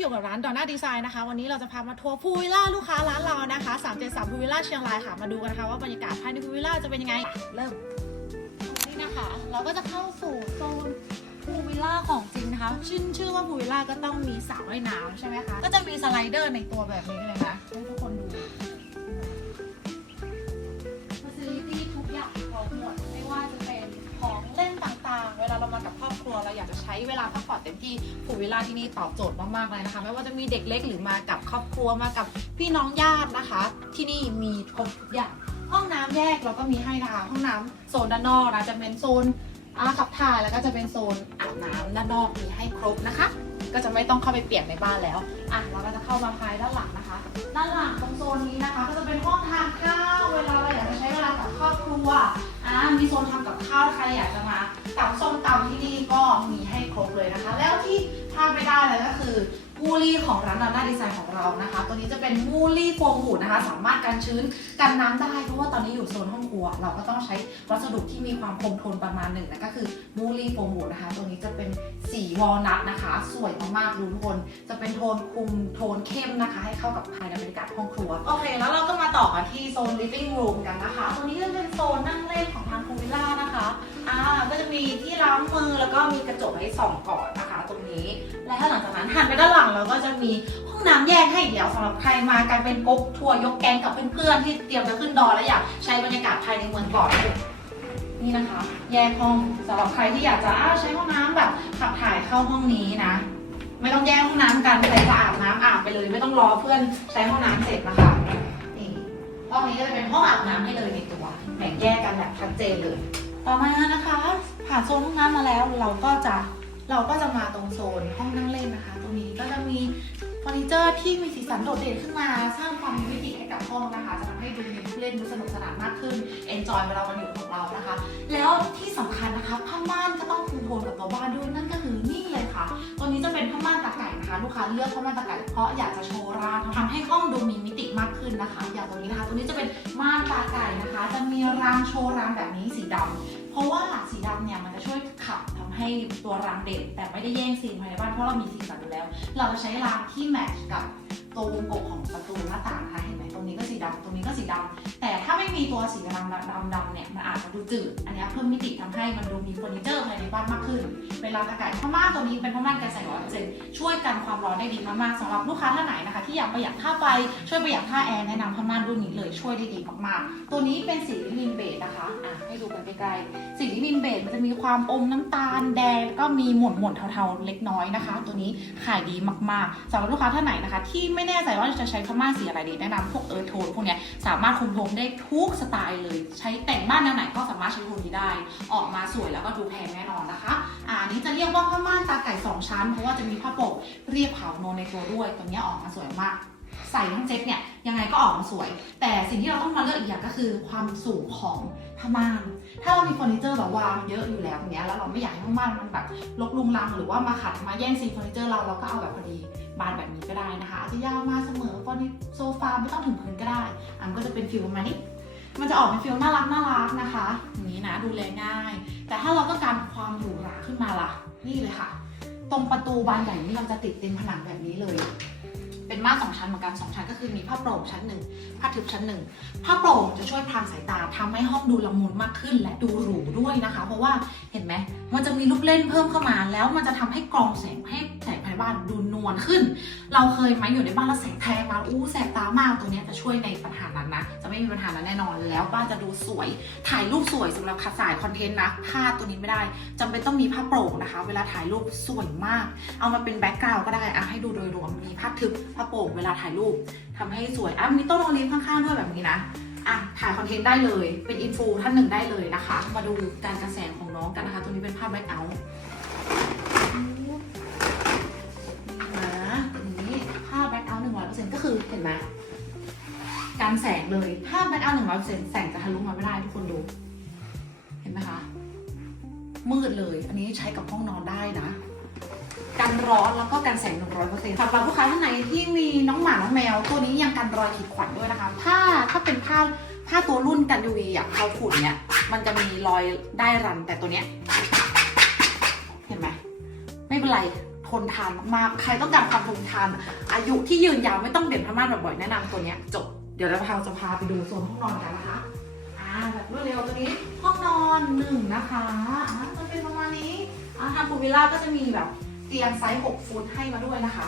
อยู่กับร้านดอนน่าดีไซน์นะคะ วันนี้เราจะพามาทัวร์พูวิลล่าลูกค้าร้านเรานะคะ373พูวิลล่าเชียงรายค่ะ มาดูกันนะคะว่าบรรยากาศภายในพูวิลล่าจะเป็นยังไง เริ่มนี่นะคะ เราก็จะเข้าสู่โซนพูวิลล่าของจริงนะคะ ชื่อชื่อว่าพูวิลล่าก็ต้องมีสระว่ายน้ำใช่ไหมคะ ก็จะมีสไลเดอร์ในตัวแบบนี้เลยนะให้ทุกคนดู เวลาเรามากับครอบครัวเราอยากจะใช้เวลาพักผ่อนเต็มที่ผูวิลล่าที่นี่ตอบโจทย์มากๆเลยนะคะ ไม่ว่าจะมีเด็กเล็กหรือมากับครอบครัวมากับพี่น้องญาตินะคะ ที่นี่มีครบทุกอย่างห้องน้ำแยกเราก็มีให้นะคะห้องน้ำโซนด้านนอกนะจะเป็นโซนอาขับถ่ายแล้วก็จะเป็นโซนอาบน้ำด้านนอกมีให้ครบนะคะ ก็จะไม่ต้องเข้าไปเปียกในบ้านแล้วอะเราก็จะเข้ามาภายด้านหลังนะคะ ด้านหลังตรงโซนนี้นะคะ ก็จะเป็นห้องทานข้าวเวลาเราอยากจะใช้เวลากับครอบครัวอ่ามีโซนทำกับข้าวใครอยากจะมาตำส้มตำที่นี่ก็มีให้ครบเลยนะคะ แล้วที่พลาดไม่ได้เลยก็คือมูลี่ของร้านนาด้าดีไซน์ของเรานะคะ ตัวนี้จะเป็นมูลี่โฟมหูนะคะ สามารถกันชื้น กันน้ำได้เพราะว่าตอนนี้อยู่โซนห้องครัว เราก็ต้องใช้วัสดุที่มีความคงทนประมาณหนึ่งนะก็คือมูลีโฟมหูดนะคะ ตัวนี้จะเป็นสีวอลนัทนะคะ สวยมากๆดูทุกคนจะเป็นโทนคุมโทนเข้มนะคะ ให้เข้ากับภายในบรรยากาศห้องครัว โอเค แล้วเราก็มาต่อกันที่โซน living room กันนะคะ ตัวนี้จะเป็นโซนนั่งเล่นของทางคูวิล่านะคะอ่าก็จะมีที่ล้างมือแล้วก็มีกระจกให้ส่องก่อนนะคะ ตรงนี้ และถ้าหลังจากนั้นหันไปด้านหลังเราก็จะมี น้ำแยกให้อีกแล้วสำหรับใครมากันเป็นก๊กทัวร์ยกแกงกับเพื่อนๆที่เตรียมจะขึ้นดอยแล้วอยากใช้บรรยากาศภายในเมืองก่อน นี่นะคะ แยกห้องสำหรับใครที่อยากจะอ้าวใช้ห้องน้ำแบบขับถ่ายเข้าห้องนี้นะ ไม่ต้องแยกห้องน้ำกันใครจะอาบน้ำอาบไปเลย ไม่ต้องรอเพื่อนใช้ห้องน้ำเสร็จนะคะนี่ห้องนี้ก็จะเป็นห้องอาบน้ำให้เลยในตัวแบ่งแยกกันแบบชัดเจนเลย ต่อมานะคะผ่านโซนห้องน้ำมาแล้วเราก็จะเราก็จะมาตรงโซนห้องนั่งเล่นนะคะ ตรงนี้ก็จะมี เฟอร์นิเจอร์ที่มีสีสันโดดเด่นขึ้นมา สร้างความมีมิติให้กับห้องนะคะ จะทำให้ดูมีผู้เล่นดูสนุกสนานมากขึ้นเอนจอยเวลาวันอยู่ของเรานะคะ แล้วที่สำคัญนะคะผ้าม่านก็ต้องคุมโทนกับตัวบ้านด้วยนั่นก็คือนี่เลยค่ะ ตัวนี้จะเป็นผ้าม่านตาไก่นะคะ ลูกค้าเลือกผ้าม่านตาไก่เพราะอยากจะโชว์ร่างทำให้ห้องดูมีมิติมากขึ้นนะคะ อย่างตัวนี้นะคะ ตัวนี้จะเป็นม่านตาไก่นะคะ จะมีรางโชว์รางแบบนี้สีดำเพ ราะว่าสีดำเนี่ยมันจะช่วยขับทำให้ตัวรางเด่นแต่ไม่ได้แย่งซีนภายในบ้านเพราะเรามีสีสันอยู่แล้ว เราจะใช้รางที่แมทช์กับ ตัววงกบของประตูหน้าต่างนะคะเห็นไหมตรงนี้ก็สีดำตรงนี้ก็สีดำแต่ถ้าไม่มีตัวสีดำดำดำเนี่ยมันอาจจะดูจืด อันนี้เพิ่มมิติทำให้มันดูมีเฟอร์นิเจอร์ภายในบ้านมากขึ้น เวลากระไก่ผ้าม่านตัวนี้เป็นผ้าม่านกันแสงร้อยเปอร์เซ็นต์ช่วยกันความร้อนได้ดีมากๆสำหรับลูกค้าท่านไหนนะคะ ที่อยากประหยัดค่าไฟช่วยประหยัดค่าแอร์แนะนำผ้าม่านรุ่นนี้เลยช่วยได้ดีมากๆตัวนี้เป็นสีลินินเบจนะคะอะให้ดูกันใกล้ๆสีลินินเบจมันจะมีความอมน้ำตาลแดงก็มีหมวดหมวดเทาๆเล็กน้อยนะคะ ตัวนี้ขายดีมากๆสำหรับลูกค้าท่านไหนนะคะ ที่ไม่แน่ใจว่าจะใช้ผ้าม่านสีอะไรดีแนะนำพวกเอิร์ธโทนพวกเนี้ยสามารถคุมโทนได้ทุกสไตล์เลย ใช้แต่งบ้านแนวไหนก็สามารถใช้โทนนี้ได้ ออกมาสวยแล้วก็ดูแพงแน่นอนนะคะอ่าอันนี้จะเรียกว่าผ้าม่านตาไก่สองชั้น เพราะว่าจะมีผ้าโปกเรียบขาวโนในตัวด้วยตัวนี้ออกมาสวยมาก ใส่ทั้งเซ็ตเนี่ยยังไงก็ออกมาสวย แต่สิ่งที่เราต้องมาเลือกอีกอย่างก็คือความสูงของผ้าม่านถ้าเรามีเฟอร์นิเจอร์แบบวางเยอะอยู่แล้วอย่างเงี้ยแล้วเราไม่อยากให้ผ้าม่านมันแบบรกลุงรัง หรือว่ามาขัดมาแย่งซีเฟอร์นิเจอร์เราเราก็เอาแบบพอดีบานแบบนี้ก็ได้นะคะอาจจะยาวมาเสมอเฟอร์นิโซฟาไม่ต้องถึงพื้นก็ได้ อันก็จะเป็นฟิลประมาณนี้มันจะออกเป็นฟิลน่ารักน่ารักนะคะอย่างนี้นะดูแลง่าย แต่ถ้าเราต้องการความหรูหราขึ้นมาล่ะนี่เลยค่ะ ตรงประตูบานใหญ่นี้เราจะติดเต็มผนังแบบนี้เลย เป็นม่านสองชั้นเหมือนกันสองชั้นก็คือมีผ้าโปร่งชั้นหนึ่งผ้าทึบชั้นหนึ่งผ้าโปร่งจะช่วยพรางสายตาทำให้ห้องดูละมุนมากขึ้น และดูหรูด้วยนะคะ เพราะว่าเห็นไหมมันจะมีลูกเล่นเพิ่มเข้ามา แล้วมันจะทำให้กรองแสงให้แสง บ้านดูนวลขึ้น เราเคยไหมอยู่ในบ้านแล้วแสงแทงมาอู้แสบตามากตัวนี้จะช่วยในปัญหานั้นนะ จะไม่มีปัญหานั้นแน่นอนแล้วบ้านจะดูสวย ถ่ายรูปสวยสำหรับขัดสายคอนเทนต์นะพลาดตัวนี้ไม่ได้จำเป็นต้องมีผ้าโปร่งนะคะ เวลาถ่ายรูปสวยมาก เอามาเป็นแบ็กกราวด์ก็ได้อะให้ดูโดยรวมมีผ้าทึบผ้าโปร่งเวลาถ่ายรูปทำให้สวยอะมีต้นโอลิฟข้างๆด้วยแบบนี้นะอะถ่ายคอนเทนต์ได้เลย เป็นอินฟูท่านหนึ่งได้เลยนะคะ มาดูการกระแสของน้องกันนะคะ ตัวนี้เป็นภาพแบ็กเอา นต์ก็คือเห็นไหมการแสงเลยภาพแบ็กเอาหนึ่งร้อยเปอร์เซ็นต์แสงจะทะลุมาไม่ได้ทุกคนดู เห็นไหมคะ มืดเลย อันนี้ใช้กับห้องนอนได้นะ กันร้อนแล้วก็กันแสง100%สำหรับลูกค้าท่านไหนที่มีน้องหมา น้องแมว ตัวนี้ยังกันรอยขีดข่วนด้วยนะคะ ถ้าถ้าเป็นผ้าผ้าตัวรุ่นกัน UV อะเขาขุ่นเนี่ย มันจะมีรอยได้รันแต่ตัวเนี้ย เห็นไหม ไม่เป็นไร ทนทานมากๆ ใครต้องการความทนทาน อายุที่ยืนยาวไม่ต้องเปลี่ยนผ้าม่านบ่อยๆแนะนำตัวเนี้ยจบ เดี๋ยวเราพาจะพาไปดูโซนห้องนอนกันนะคะ อ่าแบบรวดเร็วตัวนี้ห้องนอนหนึ่งนะคะอ่าจะเป็นประมาณนี้อ่าทางพูวิลล่าก็จะมีแบบเตียงไซส์ 6 ฟุตให้มาด้วยนะคะ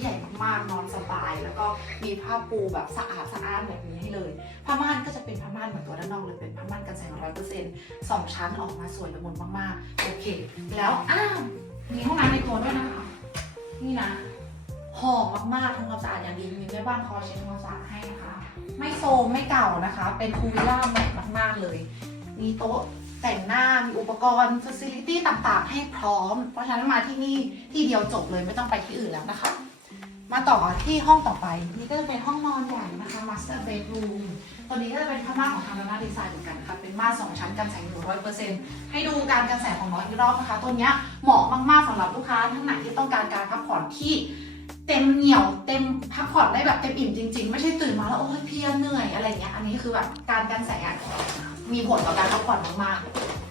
ใหญ่มากๆนอนสบาย แล้วก็มีผ้าปูแบบสะอาดสะอาดแบบนี้ให้เลยผ้าม่านก็จะเป็นผ้าม่านเหมือนตัวด้านนอกเลยเป็นผ้าม่านกันแสงร้อยเปอร์เซ็นต์สองชั้นออกมาสวยละมุนมากๆโอเค แล้วอ้าวมีห้องน้ำในตัวด้วยนะคะนี่นะหอมมากๆทำความสะอาดอย่างดีมีแม่บ้านคอยเช็ดทำความสะอาดให้นะคะ ไม่โซมไม่เก่านะคะ เป็นคูวิลล่าใหม่มาก ๆ เลย มีโต๊ะแต่งหน้ามีอุปกรณ์ฟ a ซิลิตี้ต่างๆ ให้พร้อม เพราะฉะนั้นมาที่นี่ที่เดียวจบเลยไม่ต้องไปที่อื่นแล้วนะคะ มาต่อที่ห้องต่อไป นี่ก็จะเป็นห้องนอนใหญ่นะคะ master bedroom ตัวนี้ก็จะเป็นผ้าม่านของทางด้านดีไซน์เหมือนกันค่ะ เป็นม่านสองชั้นกันแสงอยู่ร้อยเปอร์เซ็นต์ให้ดูการกันแสงของน้องอีกรอบนะคะ ตัวเนี้ยเหมาะมากๆสำหรับลูกค้าท่านไหนที่ต้องการการพักผ่อนที่เต็มเหนียวเต็มพักผ่อนได้แบบเต็มอิ่มจริงๆ ไม่ใช่ตื่นมาแล้วโอ้ยเพียเหนื่อยอะไรเงี้ย อันนี้คือแบบการกันแสงอะมีผลต่อการพักผ่อนมากๆ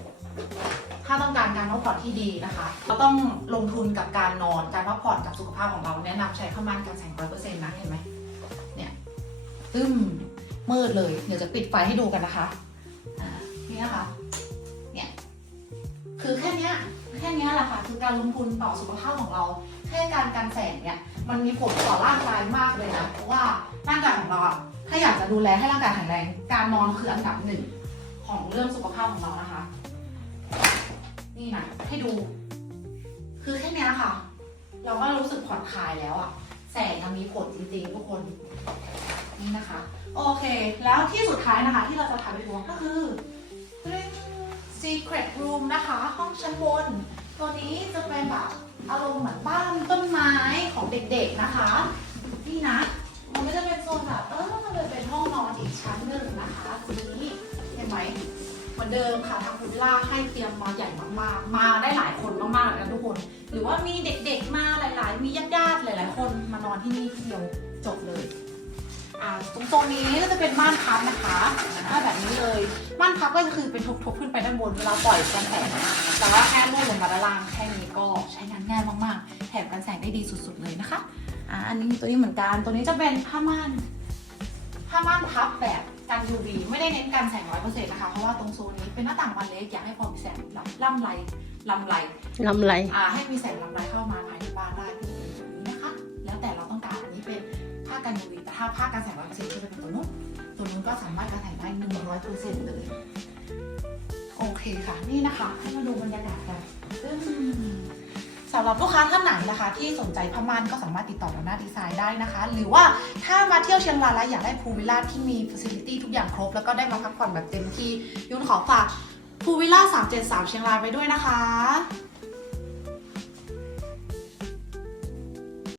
ถ้าต้องการการพักผ่อนที่ดีนะคะเราต้องลงทุนกับการนอนการพักผ่อนกับสุขภาพของเราแนะนำใช้ผ้าม่านกันแสงร้อยเปอร์เซ็นต์นะเห็นไหมเนี่ยตึ้มมืดเลย เดี๋ยวจะปิดไฟให้ดูกันนะคะอ่านี่นะคะเนี่ยคือแค่นี้แค่นี้แหละค่ะคือการลงทุนต่อสุขภาพของเราแค่การกันแสงเนี่ยมันมีผลต่อร่างกายมากเลยนะเพราะว่าร่างกายของเราถ้าอยากจะดูแลให้ร่างกายแข็งแรง การนอนคืออันดับหนึ่งของเรื่องสุขภาพของเรานะคะ นี่นะให้ดู คือแค่นี้ค่ะ เราก็รู้สึกผ่อนคลายแล้วอะแสงอะมีผลจริงๆทุกคน นี่นะคะ โอเค แล้วที่สุดท้ายนะคะ ที่เราจะพาไปดูก็คือ Secret Room นะคะ ห้องชั้นบน ตัวนี้จะเป็นแบบอารมณ์เหมือนบ้านต้นไม้ของเด็กๆนะคะ นี่นะ เดิมค่ะทางคุณล่าให้เตรียมมาใหญ่มากๆ มาได้หลายคนมากๆเลยนะทุกคน หรือว่ามีเด็กๆมาหลาย ๆ มีญาติๆหลาย ๆ คนมานอนที่นี่ที่เดียวจบเลยอ่าตรงโซนนี้ก็จะเป็นม่านพับนะคะอ่าแบบนี้เลยม่านพับก็คือเป็นทุบๆขึ้นไปด้านบนเวลาปล่อยกันแสงแต่ว่าแค่ลูดลงมาด้านล่างแค่นี้ก็ใช้งานง่ายมากๆแถมกันแสงได้ดีสุดๆเลยนะคะอ่าอันนี้ตัวนี้เหมือนกันตัวนี้จะเป็นผ้าม่านผ้าม่านพับแบบ กัน UV ไม่ได้เน้นกันแสงร้อยเปอร์เซ็นต์นะคะ เพราะว่าตรงโซนนี้เป็นหน้าต่างบานเล็กอยากให้พอมีแสงล่ำไรลำไรลำไรอ่าให้มีแสงลำไรเข้ามาภายในบ้านได้ก็จะเป็นตัวนี้นะคะ แล้วแต่เราต้องการอันนี้เป็นผ้ากัน UV แต่ถ้าผ้ากันแสงร้อยเปอร์เซ็นต์ก็จะเป็นตัวนู้นตัวนู้นก็สามารถกันแสงได้หนึ่งร้อยเปอร์เซ็นต์เลยโอเคค่ะนี่นะคะ ให้มาดูบรรยากาศกันอืม สำหรับลูกค้าท่านไหนนะคะ ที่สนใจพม่านก็สามารถติดต่อเราหน้าดีไซน์ได้นะคะ หรือว่าถ้ามาเที่ยวเชียงรายแล้วอยากได้พูลวิลล่าที่มีฟิสิลิตี้ทุกอย่างครบ แล้วก็ได้มาพักผ่อนแบบเต็มที่ ยุนขอฝากพูลวิลล่า373 เชียงรายไปด้วยนะคะ